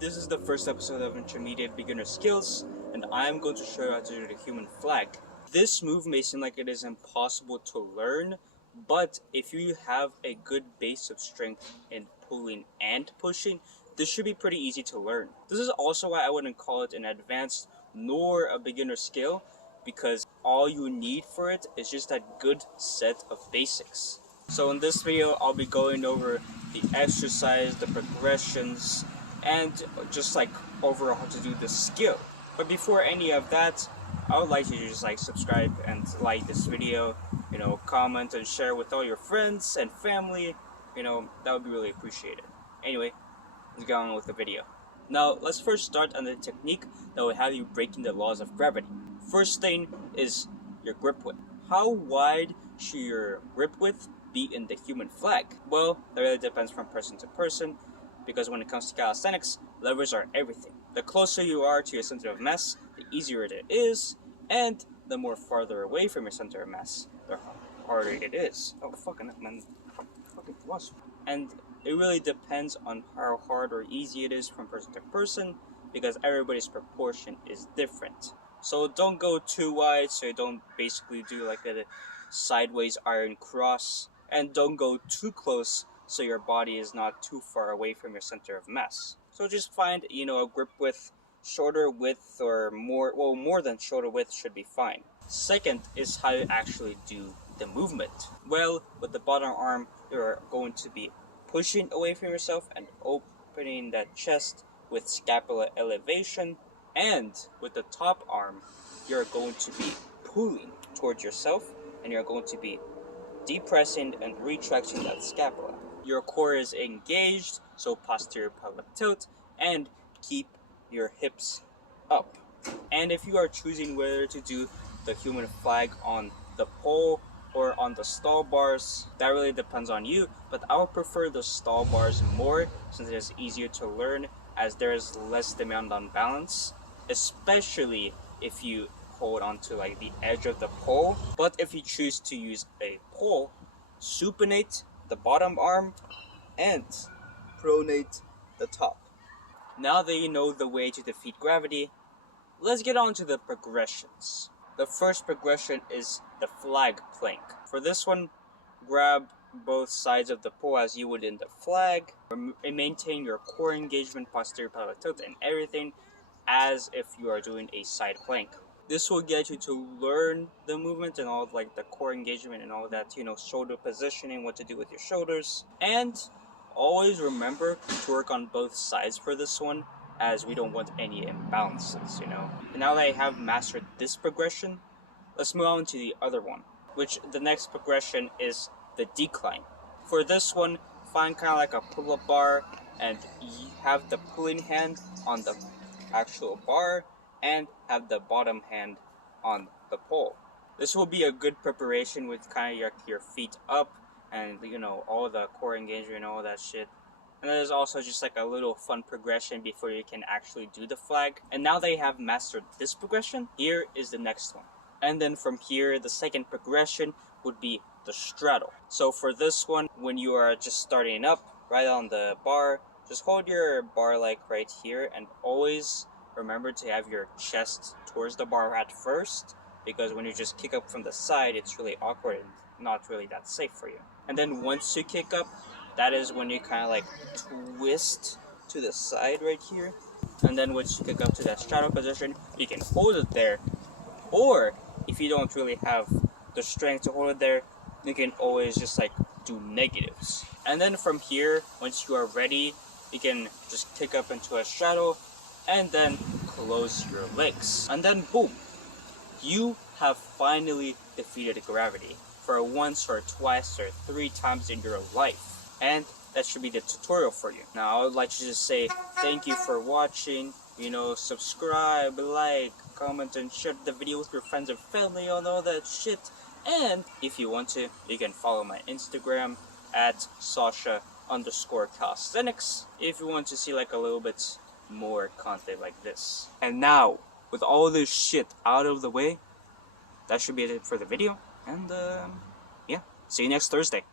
This is the first episode of Intermediate Beginner Skills, and I am going to show you how to do the human flag. This move may seem like it is impossible to learn, but if you have a good base of strength in pulling and pushing, this should be pretty easy to learn. This is also why I wouldn't call it an advanced nor a beginner skill, because all you need for it is just that good set of basics. So in this video, I'll be going over the exercise, the progressions, and just like overall how to do the skill. But before any of that, I would like you to just subscribe and like this video, comment and share with all your friends and family, that would be really appreciated. Anyway, let's get on with the video. Now, let's first start on the technique that will have you breaking the laws of gravity. First thing is your grip width. How wide should your grip width be in the human flag? Well, that really depends from person to person, because when it comes to calisthenics, levers are everything. The closer you are to your center of mass, the easier it is, and the more farther away from your center of mass, the harder it is. Oh, fucking man. Fucking was. And it really depends on how hard or easy it is from person to person, because everybody's proportion is different. So don't go too wide, so you don't basically do like a sideways iron cross, and don't go too close so your body is not too far away from your center of mass. So just find, a grip width, shorter width or more than shoulder width should be fine. Second is how you actually do the movement. Well, with the bottom arm, you're going to be pushing away from yourself and opening that chest with scapula elevation, and with the top arm, you're going to be pulling towards yourself, and you're going to be depressing and retracting that scapula. Your core is engaged, so posterior pelvic tilt, and keep your hips up. And if you are choosing whether to do the human flag on the pole or on the stall bars, that really depends on you, but I would prefer the stall bars more, since it is easier to learn, as there is less demand on balance, especially if you hold onto the edge of the pole. But if you choose to use a pole, supinate the bottom arm and pronate the top. Now that you know the way to defeat gravity, let's get on to the progressions. The first progression is the flag plank. For this one, grab both sides of the pole as you would in the flag, and maintain your core engagement, posterior pelvic tilt, and everything as if you are doing a side plank. This will get you to learn the movement and all the core engagement and all that, shoulder positioning, what to do with your shoulders. And always remember to work on both sides for this one, as we don't want any imbalances, And now that I have mastered this progression, let's move on to the other one, which the next progression is the decline. For this one, find kind of a pull-up bar, and you have the pulling hand on the actual bar and have the bottom hand on the pole. This will be a good preparation with kind of your feet up and all the core engagement and all that shit. And there's also just a little fun progression before you can actually do the flag. And now that you have mastered this progression, here is the next one. And then from here, the second progression would be the straddle. So for this one, when you are just starting up right on the bar, just hold your bar right here, and always remember to have your chest towards the bar at first, because when you just kick up from the side, it's really awkward and not really that safe for you. And then once you kick up, that is when you kind of twist to the side right here. And then once you kick up to that straddle position, you can hold it there. Or if you don't really have the strength to hold it there, you can always just do negatives. And then from here, once you are ready, you can just kick up into a straddle and then close your legs. And then boom, you have finally defeated gravity for once or twice or 3 times in your life. And that should be the tutorial for you. Now I would like to just say thank you for watching. Subscribe, like, comment, and share the video with your friends and family and all that shit. And if you want to, you can follow my Instagram at Sasha_calisthenics if you want to see a little bit more content like this. And now, with all this shit out of the way, that should be it for the video. And yeah, see you next Thursday.